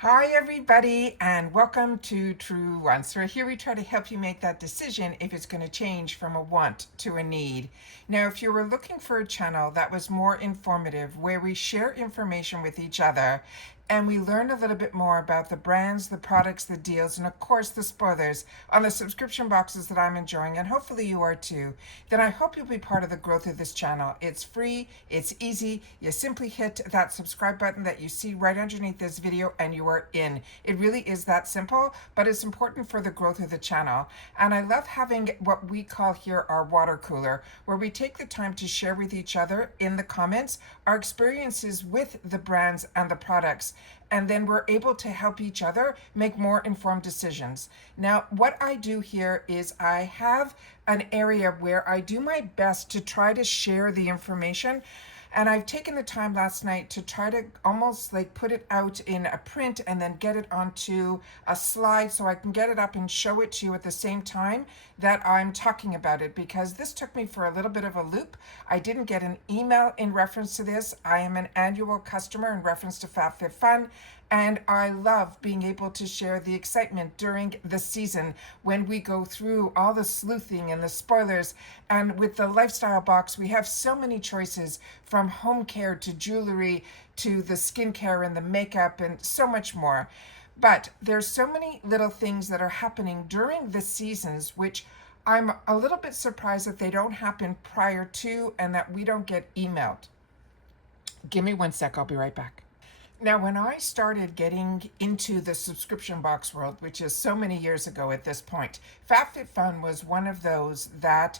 Hi everybody and welcome to True Wants, where here we try to help you make that decision if it's going to change from a want to a need. Now, if you were looking for a channel that was more informative, where we share information with each other and we learn a little bit more about the brands, the products, the deals, and of course the spoilers on the subscription boxes that I'm enjoying, and hopefully you are too, then I hope you'll be part of the growth of this channel. It's free, it's easy. You simply hit that subscribe button that you see right underneath this video and you are in. It really is that simple, but it's important for the growth of the channel. And I love having what we call here our water cooler, where we take the time to share with each other in the comments our experiences with the brands and the products, and then we're able to help each other make more informed decisions. Now, what I do here is I have an area where I do my best to try to share the information. And I've taken the time last night to try to almost like put it out in a print and then get it onto a slide so I can get it up and show it to you at the same time that I'm talking about it, because this took me for a little bit of a loop. I didn't get an email in reference to this. I am an annual customer in reference to FabFitFun, and I love being able to share the excitement during the season when we go through all the sleuthing and the spoilers. And with the lifestyle box, we have so many choices, from home care to jewelry to the skincare and the makeup and so much more. But there's so many little things that are happening during the seasons, which I'm a little bit surprised that they don't happen prior to and that we don't get emailed. Give me one sec, I'll be right back. Now, when I started getting into the subscription box world, which is so many years ago at this point, FabFitFun was one of those that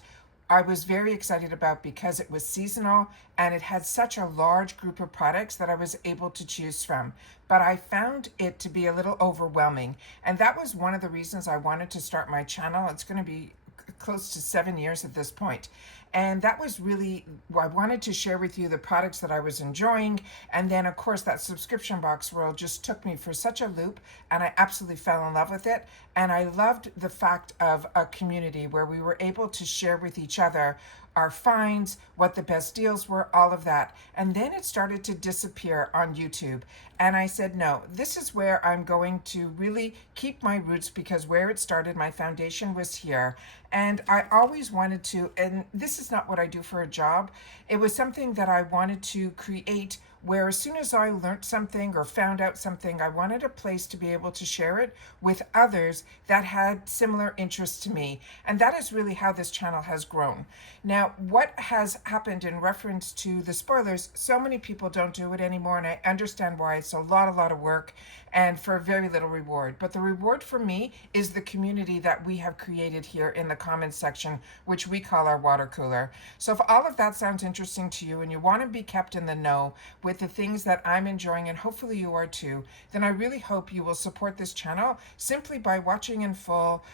I was very excited about because it was seasonal and it had such a large group of products that I was able to choose from. But I found it to be a little overwhelming. And that was one of the reasons I wanted to start my channel. It's going to be close to 7 years at this point. And that was really, I wanted to share with you the products that I was enjoying. And then, of course, that subscription box world just took me for such a loop, and I absolutely fell in love with it. And I loved the fact of a community where we were able to share with each other our finds, what the best deals were, all of that. And then it started to disappear on YouTube. And I said, no, this is where I'm going to really keep my roots, because where it started, my foundation was here. And I always wanted to, and this is not what I do for a job, it was something that I wanted to create, where as soon as I learned something or found out something, I wanted a place to be able to share it with others that had similar interests to me. And that is really how this channel has grown. Now, what has happened in reference to the spoilers, so many people don't do it anymore, and I understand why. It's a lot of work and for very little reward. But the reward for me is the community that we have created here in the comments section, which we call our water cooler. So if all of that sounds interesting to you and you want to be kept in the know with the things that I'm enjoying, and hopefully you are too, then I really hope you will support this channel simply by watching in full,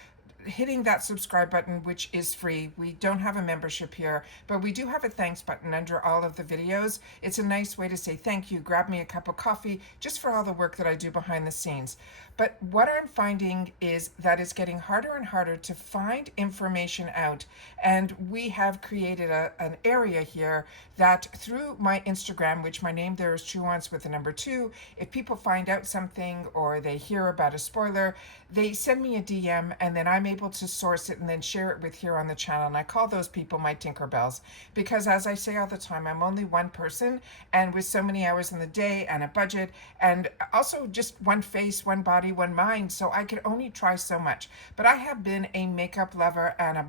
hitting that subscribe button, which is free. We don't have a membership here, but we do have a thanks button under all of the videos. It's a nice way to say thank you, grab me a cup of coffee, just for all the work that I do behind the scenes. But what I'm finding is that it's getting harder and harder to find information out. And we have created an area here that through my Instagram, which my name there is Truewants with the number 2, if people find out something or they hear about a spoiler, they send me a DM, and then I'm able to source it and then share it with here on the channel. And I call those people my Tinkerbells, because as I say all the time, I'm only one person, and with so many hours in the day and a budget, and also just one face, one body, one mind, so I could only try so much. But I have been a makeup lover and a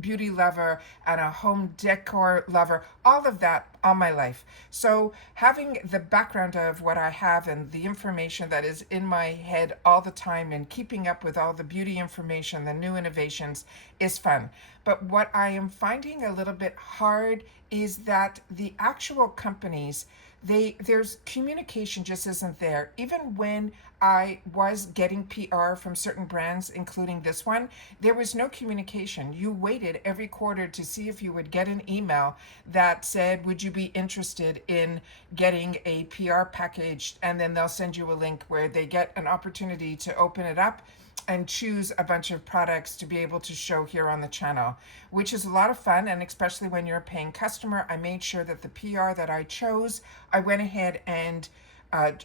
beauty lover and a home decor lover, all of that all my life. So having the background of what I have and the information that is in my head all the time and keeping up with all the beauty information, the new innovations, is fun. But what I am finding a little bit hard is that the actual companies, there's communication just isn't there. Even when I was getting PR from certain brands, including this one, there was no communication. You waited every quarter to see if you would get an email that said, would you be interested in getting a PR package? And then they'll send you a link where they get an opportunity to open it up and choose a bunch of products to be able to show here on the channel, which is a lot of fun. And especially when you're a paying customer, I made sure that the PR that I chose, I went ahead and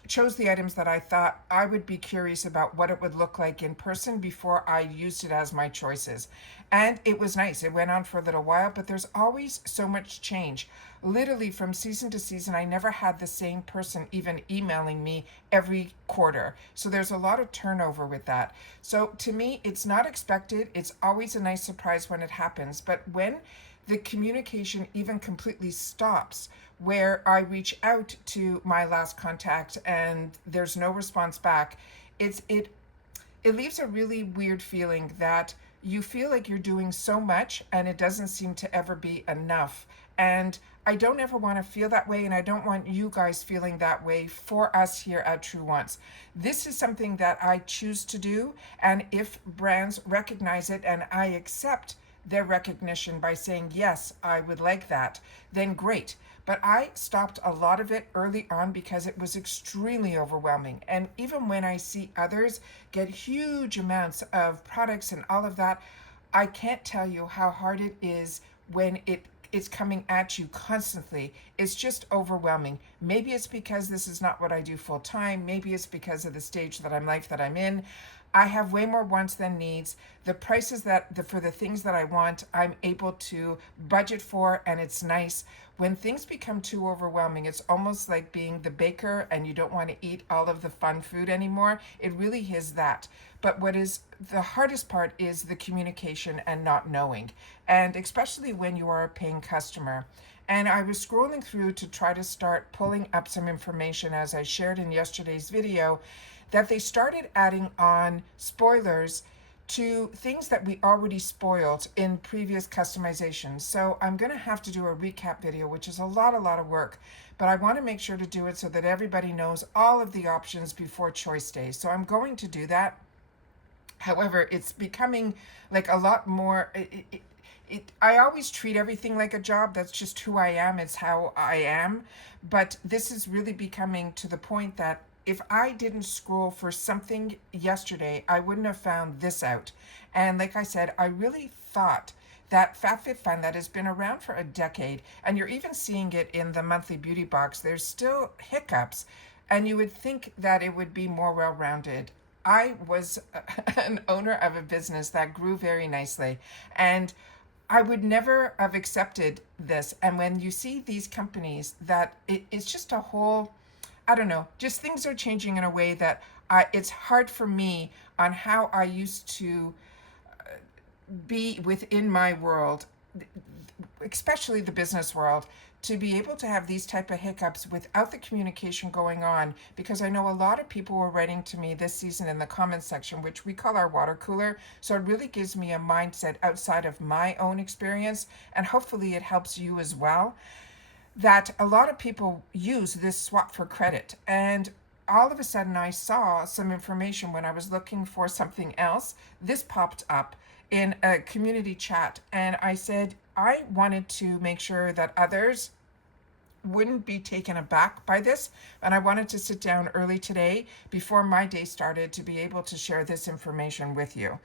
chose the items that I thought I would be curious about what it would look like in person before I used it as my choices. And it was nice. It went on for a little while, but there's always so much change. Literally from season to season, I never had the same person even emailing me every quarter. So there's a lot of turnover with that. So to me, it's not expected. It's always a nice surprise when it happens. But when the communication even completely stops, where I reach out to my last contact and there's no response back, it leaves a really weird feeling that you feel like you're doing so much and it doesn't seem to ever be enough. And I don't ever want to feel that way, and I don't want you guys feeling that way for us here at True Wants. This is something that I choose to do, and if brands recognize it and I accept their recognition by saying, yes, I would like that, then great. But I stopped a lot of it early on because it was extremely overwhelming. And even when I see others get huge amounts of products and all of that, I can't tell you how hard it is when it's coming at you constantly. It's just overwhelming. Maybe it's because this is not what I do full time. Maybe it's because of the stage that I'm in. I have way more wants than needs. The prices for the things that I want, I'm able to budget for, and it's nice. When things become too overwhelming, it's almost like being the baker and you don't want to eat all of the fun food anymore. It really is that. But what is the hardest part is the communication and not knowing, and especially when you are a paying customer. And I was scrolling through to try to start pulling up some information, as I shared in yesterday's video, that they started adding on spoilers to things that we already spoiled in previous customizations. So I'm going to have to do a recap video, which is a lot of work, but I want to make sure to do it so that everybody knows all of the options before choice day. So I'm going to do that. However, it's becoming like a lot more, I always treat everything like a job. That's just who I am. It's how I am. But this is really becoming to the point that if I didn't scroll for something yesterday, I wouldn't have found this out. And like I said, I really thought that FabFitFun, that has been around for a decade, and you're even seeing it in the monthly beauty box, there's still hiccups, and you would think that it would be more well-rounded. I was an owner of a business that grew very nicely, and I would never have accepted this. And when you see these companies, that it's just a whole, I don't know, just things are changing in a way that it's hard for me on how I used to be within my world, especially the business world, to be able to have these type of hiccups without the communication going on. Because I know a lot of people were writing to me this season in the comments section, which we call our water cooler. So it really gives me a mindset outside of my own experience, and hopefully it helps you as well, that a lot of people use this swap for credit. And all of a sudden I saw some information when I was looking for something else. This popped up in a community chat, and I said I wanted to make sure that others wouldn't be taken aback by this, and I wanted to sit down early today before my day started to be able to share this information with you.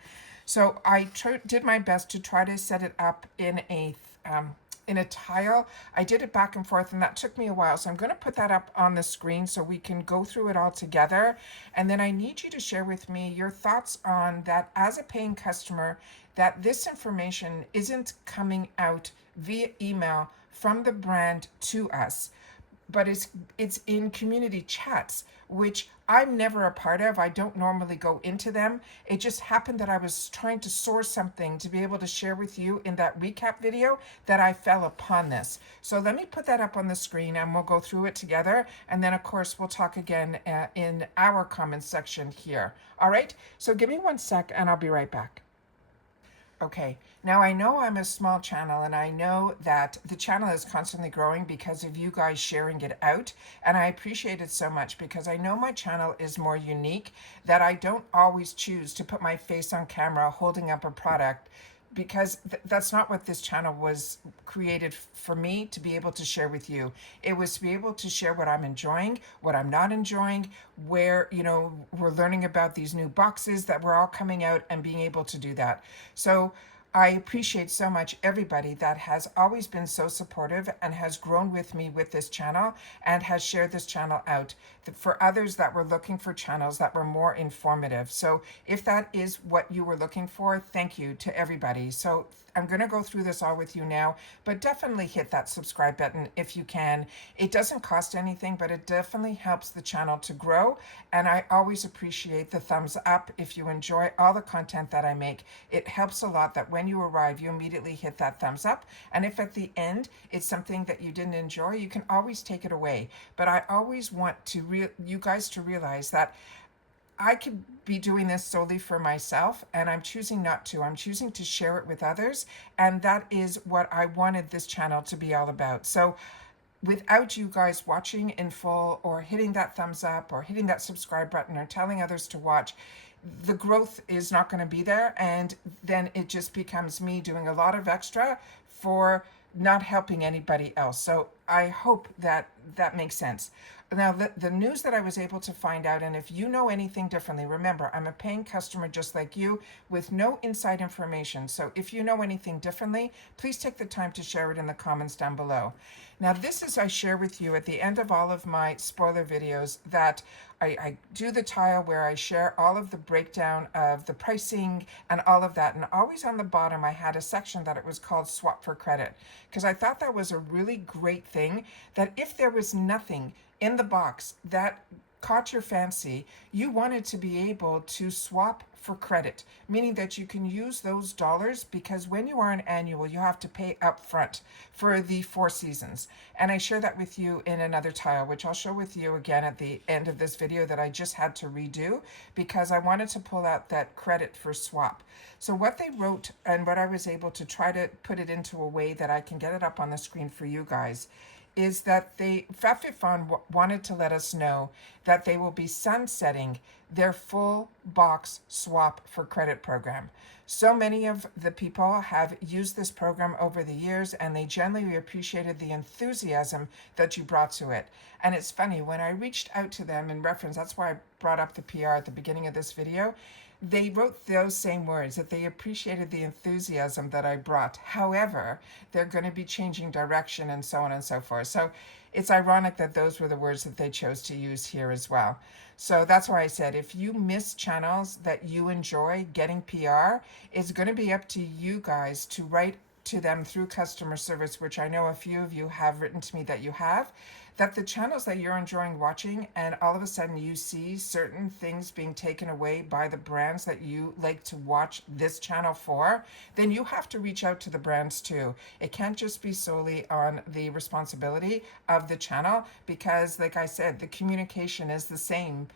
So I did my best to try to set it up in a tile. I did it back and forth, and that took me a while. So I'm going to put that up on the screen so we can go through it all together. And then I need you to share with me your thoughts on that as a paying customer, that this information isn't coming out via email from the brand to us, but it's in community chats, which I'm never a part of. I don't normally go into them. It just happened that I was trying to source something to be able to share with you in that recap video that I fell upon this. So let me put that up on the screen and we'll go through it together. And then of course we'll talk again in our comments section here. All right, so give me 1 sec and I'll be right back. Okay, now I know I'm a small channel, and I know that the channel is constantly growing because of you guys sharing it out, and I appreciate it so much because I know my channel is more unique, that I don't always choose to put my face on camera holding up a product, because that's not what this channel was created for me to be able to share with you. It was to be able to share what I'm enjoying, what I'm not enjoying, where, you know, we're learning about these new boxes that were all coming out and being able to do that. So I appreciate so much everybody that has always been so supportive and has grown with me with this channel and has shared this channel out for others that were looking for channels that were more informative. So if that is what you were looking for, thank you to everybody. So I'm going to go through this all with you now, but definitely hit that subscribe button if you can. It doesn't cost anything, but it definitely helps the channel to grow. And I always appreciate the thumbs up if you enjoy all the content that I make. It helps a lot that when you arrive, you immediately hit that thumbs up. And if at the end it's something that you didn't enjoy, you can always take it away. But I always want to you guys to realize that I could be doing this solely for myself, and I'm choosing not to. I'm choosing to share it with others, and that is what I wanted this channel to be all about. So without you guys watching in full or hitting that thumbs up or hitting that subscribe button or telling others to watch, the growth is not going to be there, and then it just becomes me doing a lot of extra for not helping anybody else. So I hope that that makes sense. Now, the news that I was able to find out, and if you know anything differently, remember, I'm a paying customer just like you with no inside information. So if you know anything differently, please take the time to share it in the comments down below. Now, this is I share with you at the end of all of my spoiler videos that I do the tile where I share all of the breakdown of the pricing and all of that. And always on the bottom, I had a section that it was called Swap for Credit, because I thought that was a really great thing, that if there was nothing in the box that caught your fancy, you wanted to be able to swap for credit, meaning that you can use those dollars, because when you are an annual, you have to pay up front for the 4 seasons. And I share that with you in another tile, which I'll show with you again at the end of this video, that I just had to redo because I wanted to pull out that credit for swap. So what they wrote, and what I was able to try to put it into a way that I can get it up on the screen for you guys, is that FabFitFun wanted to let us know that they will be sunsetting their full box swap for credit program. So many of the people have used this program over the years, and they genuinely appreciated the enthusiasm that you brought to it. And it's funny, when I reached out to them in reference, that's why I brought up the PR at the beginning of this video, they wrote those same words, that they appreciated the enthusiasm that I brought. However, they're going to be changing direction and so on and so forth. So it's ironic that those were the words that they chose to use here as well. So that's why I said, if you miss channels that you enjoy getting PR, it's going to be up to you guys to write to them through customer service, which I know a few of you have written to me that you have, that the channels that you're enjoying watching, and all of a sudden you see certain things being taken away by the brands that you like to watch this channel for, then you have to reach out to the brands too. It can't just be solely on the responsibility of the channel, because like I said, the communication is the same.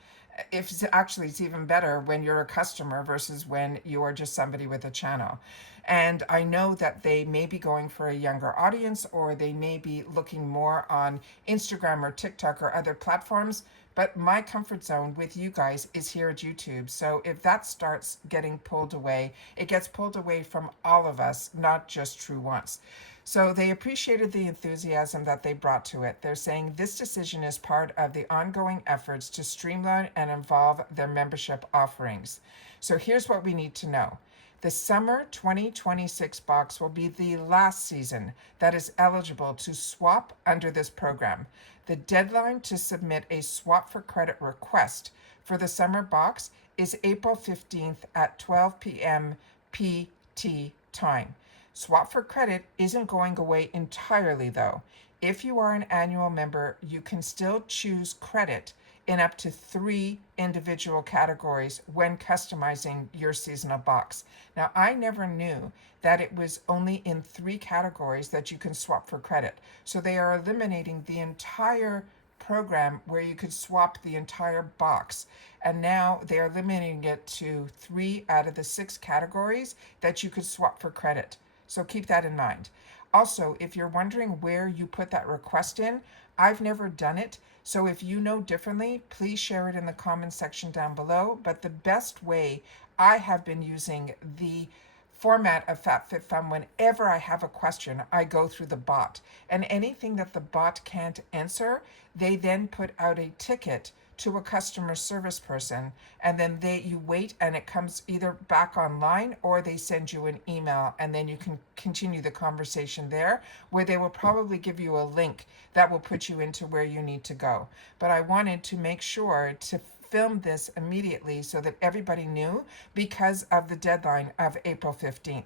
If actually it's even better when you're a customer versus when you are just somebody with a channel. And I know that they may be going for a younger audience, or they may be looking more on Instagram or TikTok or other platforms, but my comfort zone with you guys is here at YouTube. So if that starts getting pulled away, it gets pulled away from all of us, not just Truewants. So they appreciated the enthusiasm that they brought to it. They're saying this decision is part of the ongoing efforts to streamline and evolve their membership offerings. So here's what we need to know. The summer 2026 box will be the last season that is eligible to swap under this program. The deadline to submit a swap for credit request for the summer box is April 15th at 12 p.m. PT time. Swap for credit isn't going away entirely though. If you are an annual member, you can still choose credit in up to 3 individual categories when customizing your seasonal box. Now, I never knew that it was only in 3 categories that you can swap for credit. So they are eliminating the entire program where you could swap the entire box. And now they are limiting it to 3 out of the 6 categories that you could swap for credit. So keep that in mind. Also, if you're wondering where you put that request in, I've never done it. So if you know differently, please share it in the comments section down below. But the best way, I have been using the format of FabFitFun. Whenever I have a question, I go through the bot. And anything that the bot can't answer, they then put out a ticket to a customer service person, and then you wait and it comes either back online or they send you an email, and then you can continue the conversation there, where they will probably give you a link that will put you into where you need to go. But I wanted to make sure to film this immediately so that everybody knew, because of the deadline of April 15th.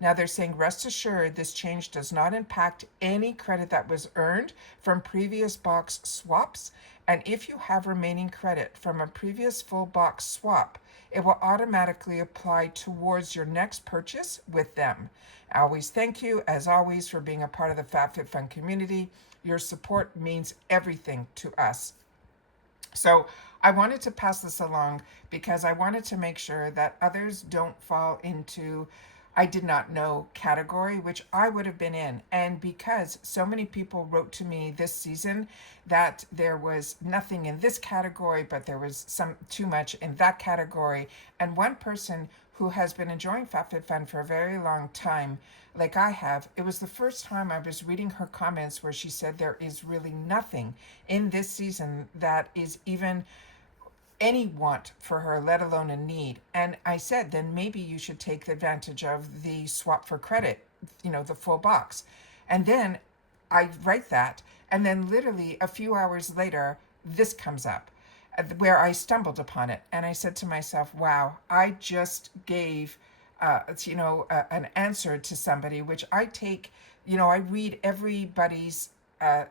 Now they're saying, rest assured, this change does not impact any credit that was earned from previous box swaps. And if you have remaining credit from a previous full box swap, it will automatically apply towards your next purchase with them. I always thank you, as always, for being a part of the FabFitFun community. Your support means everything to us. So I wanted to pass this along because I wanted to make sure that others don't fall into I did not know category, which I would have been in. And because so many people wrote to me this season that there was nothing in this category, but there was some too much in that category. And one person who has been enjoying FabFitFun for a very long time, like I have, it was the first time I was reading her comments where she said there is really nothing in this season that is even any want for her, let alone a need. And I said, then maybe you should take advantage of the swap for credit, the full box. And then I write that, and then literally a few hours later, this comes up where I stumbled upon it. And I said to myself, wow, I just gave an answer to somebody, which I take, I read everybody's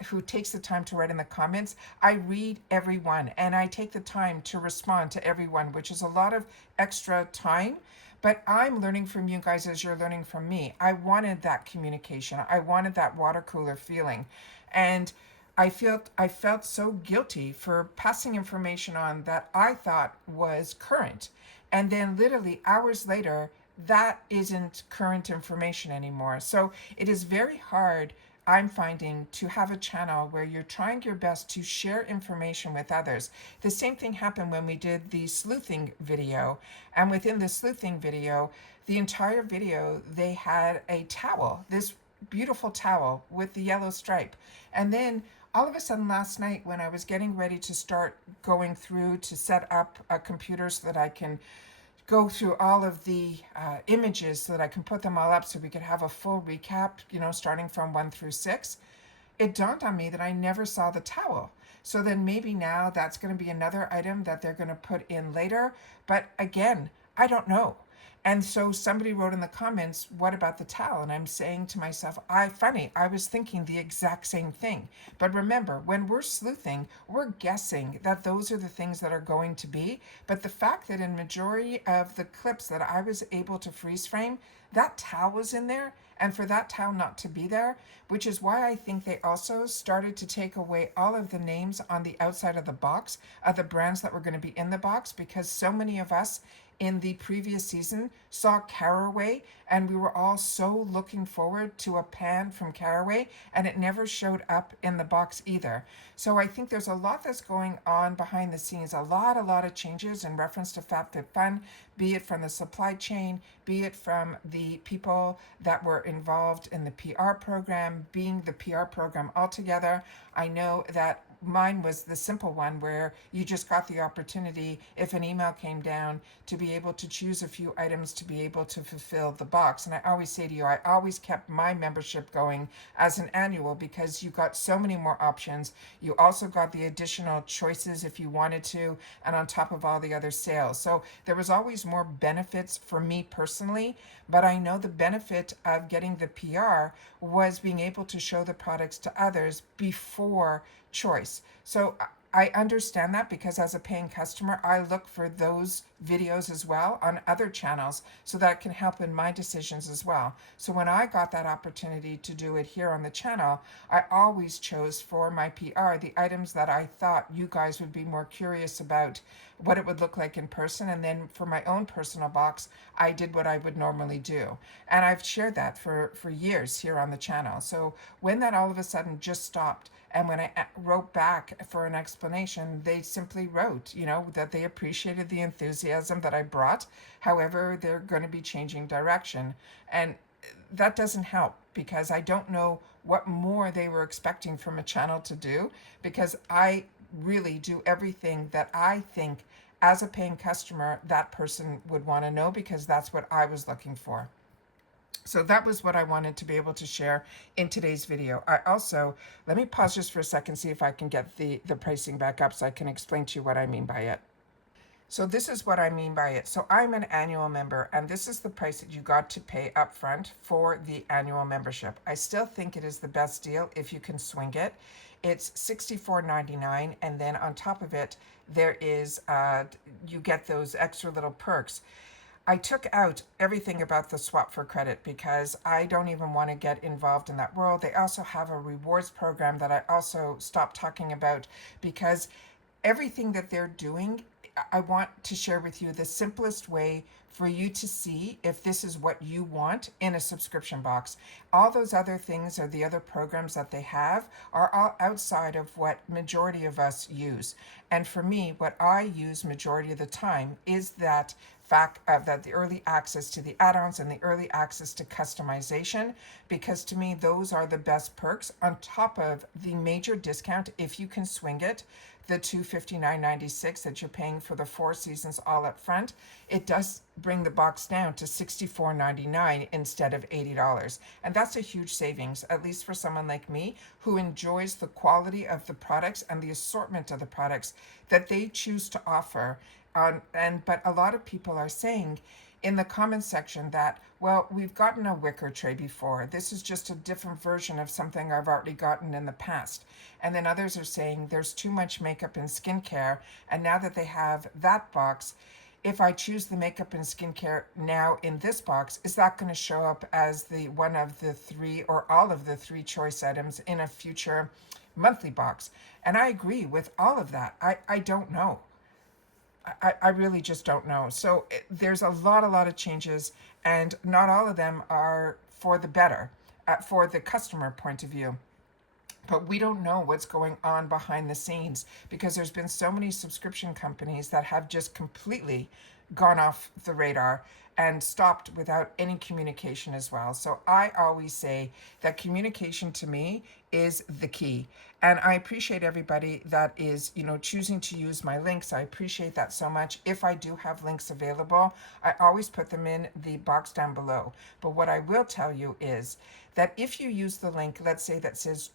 who takes the time to write in the comments. I read everyone, and I take the time to respond to everyone, which is a lot of extra time. But I'm learning from you guys as you're learning from me. I wanted that communication. I wanted that water cooler feeling. And I felt so guilty for passing information on that I thought was current. And then literally hours later, that isn't current information anymore. So it is very hard, I'm finding, to have a channel where you're trying your best to share information with others. The same thing happened when we did the sleuthing video. And within the sleuthing video, the entire video, they had a towel, this beautiful towel with the yellow stripe. And then all of a sudden last night, when I was getting ready to start going through to set up a computer so that I can go through all of the images so that I can put them all up so we could have a full recap, starting from 1 through 6, it dawned on me that I never saw the towel. So then maybe now that's going to be another item that they're going to put in later. But again, I don't know. And so somebody wrote in the comments, what about the towel? And I'm saying to myself, I was thinking the exact same thing. But remember, when we're sleuthing, we're guessing that those are the things that are going to be. But the fact that in majority of the clips that I was able to freeze frame, that towel was in there. And for that towel not to be there, which is why I think they also started to take away all of the names on the outside of the box of the brands that were going to be in the box, because so many of us in the previous season saw Caraway, and we were all so looking forward to a pan from Caraway, and it never showed up in the box either. So I think there's a lot that's going on behind the scenes, a lot of changes in reference to FabFitFun, be it from the supply chain, be it from the people that were involved in the PR program, being the PR program altogether. I know that mine was the simple one where you just got the opportunity, if an email came down, to be able to choose a few items to be able to fulfill the box. And I always say to you, I always kept my membership going as an annual because you got so many more options. You also got the additional choices if you wanted to, and on top of all the other sales. So there was always more benefits for me personally, but I know the benefit of getting the PR was being able to show the products to others before choice. So I understand that, because as a paying customer, I look for those videos as well on other channels so that it can help in my decisions as well. So when I got that opportunity to do it here on the channel, I always chose for my PR the items that I thought you guys would be more curious about what it would look like in person. And then for my own personal box, I did what I would normally do. And I've shared that for years here on the channel. So when that all of a sudden just stopped, and when I wrote back for an explanation, they simply wrote, that they appreciated the enthusiasm that I brought. However, they're going to be changing direction. And that doesn't help, because I don't know what more they were expecting from a channel to do, because I really do everything that I think as a paying customer that person would want to know, because that's what I was looking for. So that was what I wanted to be able to share in today's video. I also, let me pause just for a second, see if I can get the pricing back up so I can explain to you what I mean by it. So this is what I mean by it. So I'm an annual member, and this is the price that you got to pay upfront for the annual membership. I still think it is the best deal if you can swing it. It's $64.99, and then on top of it, there is you get those extra little perks. I took out everything about the swap for credit because I don't even want to get involved in that world. They also have a rewards program that I also stopped talking about, because everything that they're doing, I want to share with you the simplest way for you to see if this is what you want in a subscription box. All those other things, or the other programs that they have, are all outside of what majority of us use. And for me, what I use majority of the time is that fact that the early access to the add-ons and the early access to customization, because to me those are the best perks on top of the major discount if you can swing it, the $259.96 that you're paying for the 4 seasons all up front. It does bring the box down to $64.99 instead of $80. And that's a huge savings, at least for someone like me who enjoys the quality of the products and the assortment of the products that they choose to offer. But a lot of people are saying in the comments section that, well, we've gotten a wicker tray before. This is just a different version of something I've already gotten in the past. And then others are saying there's too much makeup and skincare. And now that they have that box, if I choose the makeup and skincare now in this box, is that going to show up as the one of the 3 or all of the 3 choice items in a future monthly box? And I agree with all of that. I don't know. I really just don't know. So there's a lot of changes, and not all of them are for the better, for the customer point of view. But we don't know what's going on behind the scenes, because there's been so many subscription companies that have just completely gone off the radar and stopped without any communication as well. So I always say that communication to me is the key. And I appreciate everybody that is, choosing to use my links. I appreciate that so much. If I do have links available, I always put them in the box down below. But what I will tell you is that if you use the link, let's say that says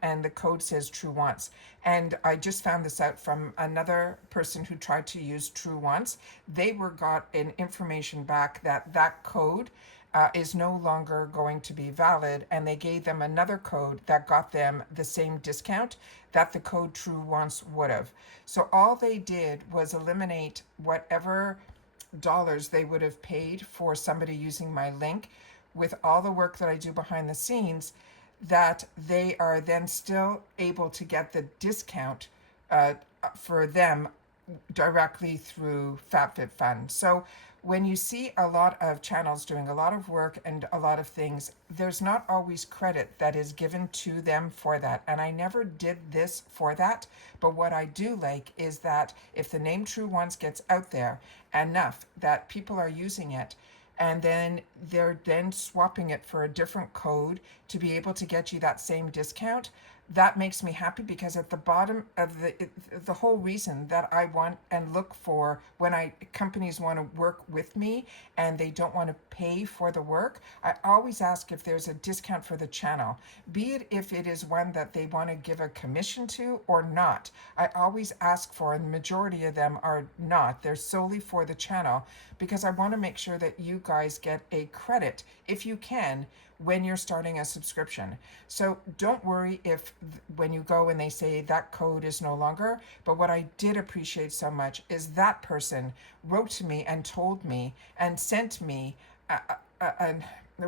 and the code says TRUEWANTS. And I just found this out from another person who tried to use TRUEWANTS. They got an information back that that code is no longer going to be valid, and they gave them another code that got them the same discount that the code TRUEWANTS would have. So all they did was eliminate whatever dollars they would have paid for somebody using my link. With all the work that I do behind the scenes, that they are then still able to get the discount for them directly through FabFitFun. So when you see a lot of channels doing a lot of work and a lot of things, there's not always credit that is given to them for that. And I never did this for that. But what I do like is that if the name TRUEWANTS gets out there enough that people are using it, and then they're then swapping it for a different code to be able to get you that same discount, that makes me happy, because at the bottom of the whole reason that I want and look for when companies want to work with me and they don't want to pay for the work, I always ask if there's a discount for the channel, be it if it is one that they want to give a commission to or not. I always ask for, and the majority of them are not, they're solely for the channel, because I want to make sure that you guys get a credit if you can when you're starting a subscription. So don't worry if when you go and they say that code is no longer. But what I did appreciate so much is that person wrote to me and told me and sent me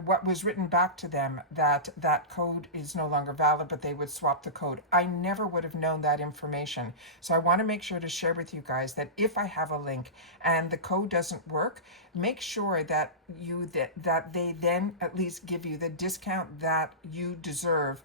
what was written back to them, that that code is no longer valid, but they would swap the code. I never would have known that information. So I want to make sure to share with you guys that if I have a link and the code doesn't work, make sure that that they then at least give you the discount that you deserve,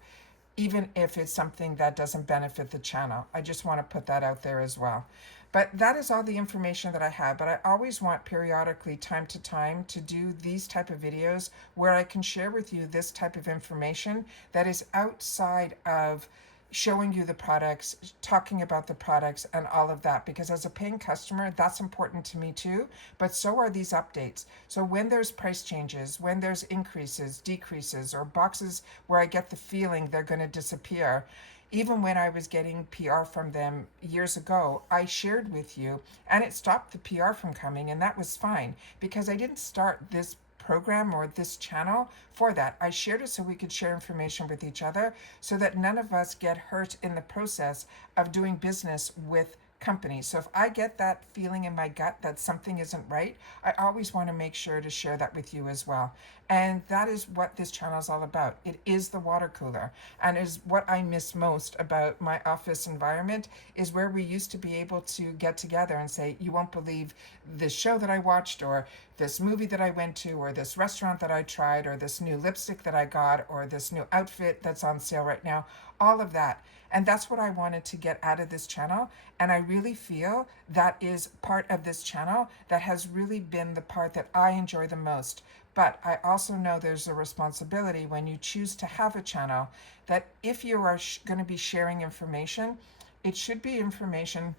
even if it's something that doesn't benefit the channel. I just want to put that out there as well. But that is all the information that I have. But I always want periodically, time to time, to do these type of videos where I can share with you this type of information that is outside of showing you the products, talking about the products, and all of that. Because as a paying customer, that's important to me too. But so are these updates. So when there's price changes, when there's increases, decreases, or boxes where I get the feeling they're going to disappear, even when I was getting PR from them years ago, I shared with you, and it stopped the PR from coming, and that was fine because I didn't start this program or this channel for that. I shared it so we could share information with each other so that none of us get hurt in the process of doing business with companies. So if I get that feeling in my gut that something isn't right, I always want to make sure to share that with you as well. And that is what this channel is all about. It is the water cooler. And is what I miss most about my office environment is where we used to be able to get together and say, you won't believe this show that I watched, or this movie that I went to, or this restaurant that I tried, or this new lipstick that I got, or this new outfit that's on sale right now, all of that. And that's what I wanted to get out of this channel. And I really feel that is part of this channel that has really been the part that I enjoy the most. But I also know there's a responsibility when you choose to have a channel that if you are going to be sharing information, it should be information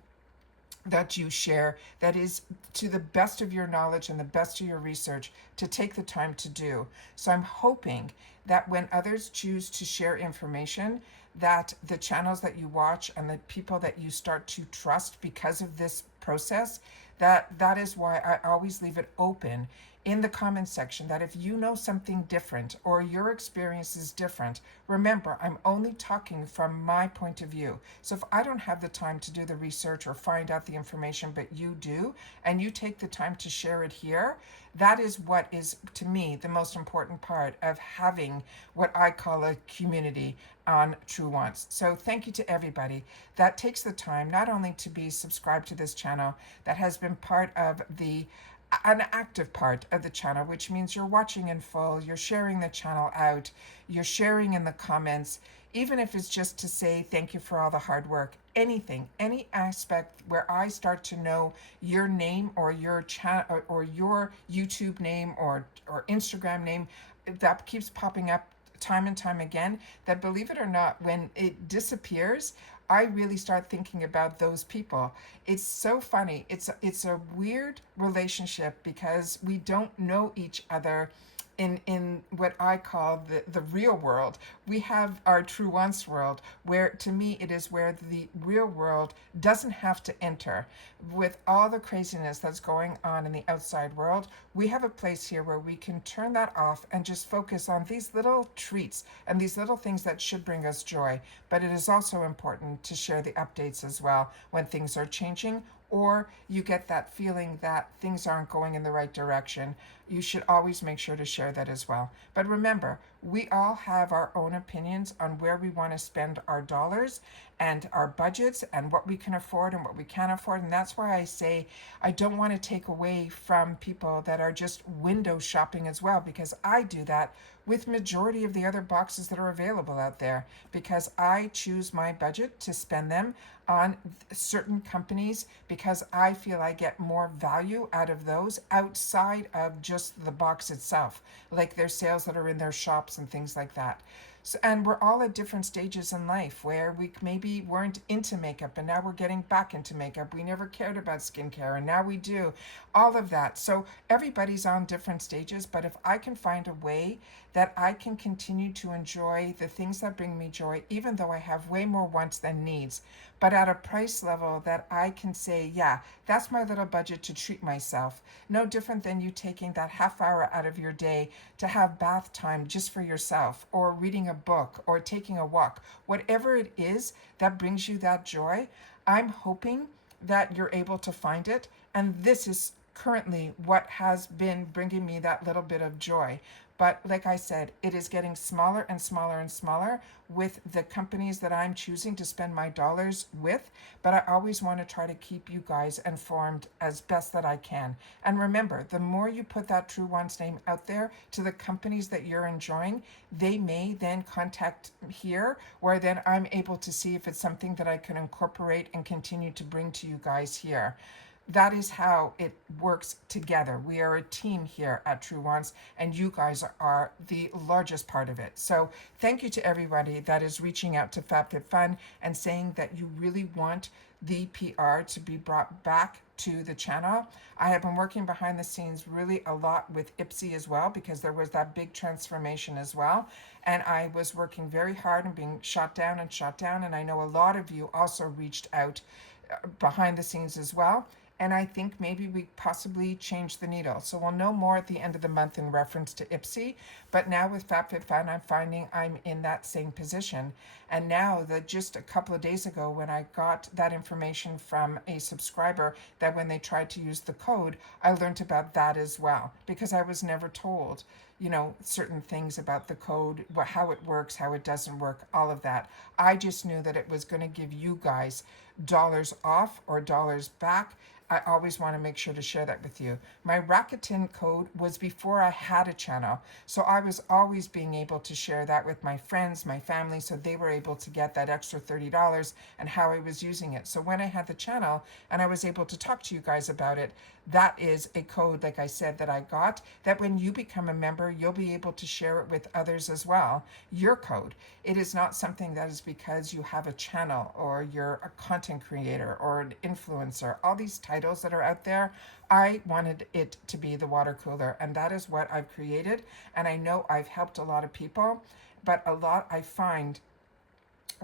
that you share that is to the best of your knowledge and the best of your research to take the time to do. So I'm hoping that when others choose to share information, that the channels that you watch and the people that you start to trust because of this process, that is why I always leave it open in the comment section, that if you know something different or your experience is different, remember, I'm only talking from my point of view. So if I don't have the time to do the research or find out the information, but you do, and you take the time to share it here, that is what is, to me, the most important part of having what I call a community on TrueWants. So thank you to everybody that takes the time not only to be subscribed to this channel, that has been part of an active part of the channel, which means you're watching in full, you're sharing the channel out, you're sharing in the comments, even if it's just to say thank you for all the hard work. Anything, any aspect where I start to know your name or your channel or your YouTube name or Instagram name that keeps popping up time and time again, that, believe it or not, when it disappears, I really start thinking about those people. It's so funny. It's a weird relationship because we don't know each other in what I call the real world. We have our True Wants world, where to me it is where the real world doesn't have to enter. With all the craziness that's going on in the outside world, we have a place here where we can turn that off and just focus on these little treats and these little things that should bring us joy. But it is also important to share the updates as well when things are changing, or you get that feeling that things aren't going in the right direction. You should always make sure to share that as well. But remember, we all have our own opinions on where we want to spend our dollars and our budgets and what we can afford and what we can't afford. And that's why I say I don't want to take away from people that are just window shopping as well, because I do that with majority of the other boxes that are available out there, because I choose my budget to spend them on certain companies because I feel I get more value out of those outside of just the box itself, like their sales that are in their shops and things like that. So, and we're all at different stages in life where we maybe weren't into makeup and now we're getting back into makeup. We never cared about skincare and now we do. All of that. So everybody's on different stages, but if I can find a way that I can continue to enjoy the things that bring me joy, even though I have way more wants than needs, but at a price level that I can say, yeah, that's my little budget to treat myself. No different than you taking that half hour out of your day to have bath time just for yourself, or reading a book, or taking a walk. Whatever it is that brings you that joy, I'm hoping that you're able to find it. And this is currently what has been bringing me that little bit of joy. But like I said, it is getting smaller and smaller and smaller with the companies that I'm choosing to spend my dollars with. But I always want to try to keep you guys informed as best that I can. And remember, the more you put that True Wants name out there to the companies that you're enjoying, they may then contact here, where then I'm able to see if it's something that I can incorporate and continue to bring to you guys here. that is how it works together. We are a team here at TrueWants, and you guys are the largest part of it. So thank you to everybody that is reaching out to FabFitFun and saying that you really want the PR to be brought back to the channel. I have been working behind the scenes really a lot with IPSY as well, because there was that big transformation as well. And I was working very hard and being shot down. And I know a lot of you also reached out behind the scenes as well. And I think maybe we possibly changed the needle. So we'll know more at the end of the month in reference to IPSY. But now with FabFitFun, I'm finding I'm in that same position. And now that just a couple of days ago, when I got that information from a subscriber that when they tried to use the code, I learned about that as well, because I was never told, you know, certain things about the code, how it works, how it doesn't work, all of that. I just knew that it was going to give you guys dollars off or dollars back. I always want to make sure to share that with you. My Rakuten code was before I had a channel, so I was always being able to share that with my friends, my family, so they were able to get that extra $30 and how I was using it. So when I had the channel and I was able to talk to you guys about it, that is a code, like I said, that I got, that when you become a member, you'll be able to share it with others as well, your code. It is not something that is because you have a channel or you're a content creator or an influencer, all these titles that are out there. I wanted it to be the water cooler, and that is what I've created. And I know I've helped a lot of people, but a lot I find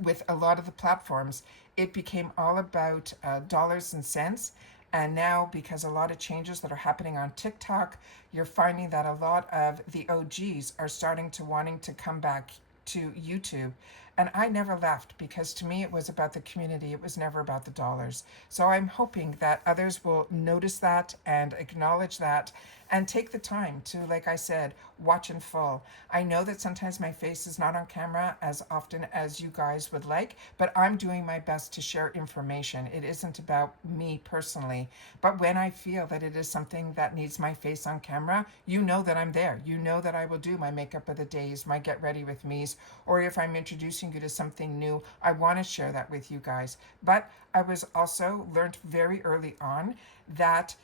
with a lot of the platforms, it became all about dollars and cents. And now, because a lot of changes that are happening on TikTok, you're finding that a lot of the OGs are starting to wanting to come back to YouTube. And I never left, because to me it was about the community. It was never about the dollars. So I'm hoping that others will notice that and acknowledge that and take the time to, like I said, watch in full. I know that sometimes my face is not on camera as often as you guys would like, but I'm doing my best to share information. It isn't about me personally, but when I feel that it is something that needs my face on camera, you know that I'm there. You know that I will do my makeup of the days, my get ready with me's, or if I'm introducing you to something new, I want to share that with you guys. But I was also learned very early on that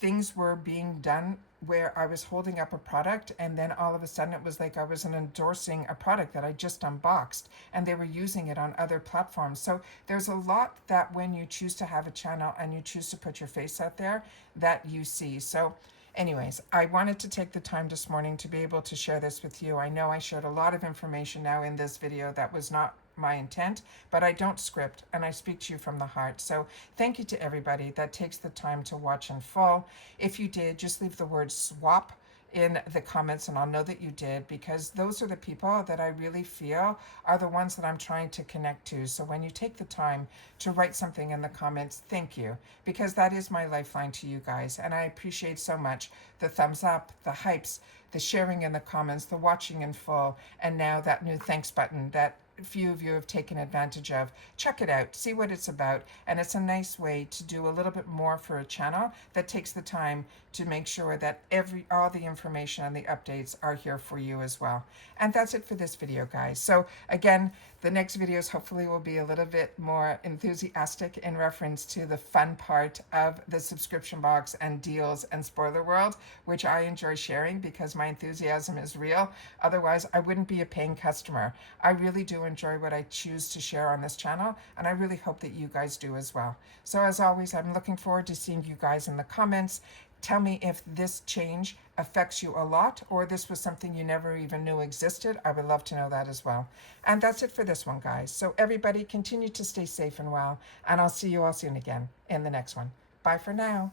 things were being done where I was holding up a product, and then all of a sudden it was like I was endorsing a product that I just unboxed, and they were using it on other platforms. So there's a lot that when you choose to have a channel and you choose to put your face out there, that you see. So anyways, I wanted to take the time this morning to be able to share this with you. I know I shared a lot of information now in this video that was not my intent, but I don't script and I speak to you from the heart. So thank you to everybody that takes the time to watch in full. If you did, just leave the word swap in the comments and I'll know that you did, because those are the people that I really feel are the ones that I'm trying to connect to. So when you take the time to write something in the comments, thank you, because that is my lifeline to you guys. And I appreciate so much the thumbs up, the hypes, the sharing in the comments, the watching in full, and now that new thanks button that few of you have taken advantage of. Check it out, see what it's about, and it's a nice way to do a little bit more for a channel that takes the time to make sure that all the information and the updates are here for you as well. And that's it for this video, guys. So again, the next videos hopefully will be a little bit more enthusiastic in reference to the fun part of the subscription box and deals and spoiler world, which I enjoy sharing because my enthusiasm is real. Otherwise, I wouldn't be a paying customer. I really do enjoy what I choose to share on this channel, and I really hope that you guys do as well. So as always, I'm looking forward to seeing you guys in the comments. Tell me if this change affects you a lot, or this was something you never even knew existed. I would love to know that as well. And that's it for this one, guys. So everybody continue to stay safe and well, and I'll see you all soon again in the next one. Bye for now.